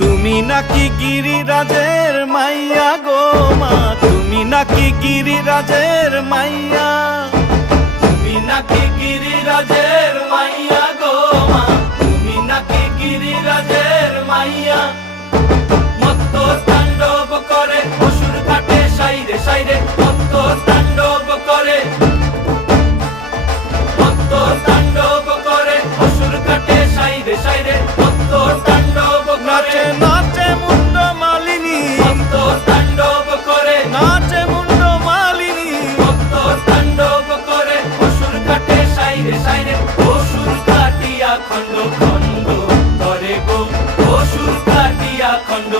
তুমি নাকি গিরিরাজের মাইয়া গো মা, তুমি নাকি গিরিরাজের মাইয়া, তুমি নাকি গিরিরাজের মাইয়া গো মা, তুমি নাকি গিরিরাজের মাইয়া। মত্ত তাণ্ডব করে অসুর কাটে সাইরে সাইরে, মত্ত তাণ্ডব করে, মত্ত তাণ্ডব করে অসুর কাটে সাইরে সাইরে, মত্ত তাণ্ডব করে। নাচে মুন্ড মালিনী, মত্ত তাণ্ডব করে, নাচে মুন্ড মালিনী, মত্ত তাণ্ডব করে অসুর কাটে সাইরে সাইরে, অসুর কাটিয়া খণ্ড খণ্ড করে গো, অসুর কাটিয়া খণ্ড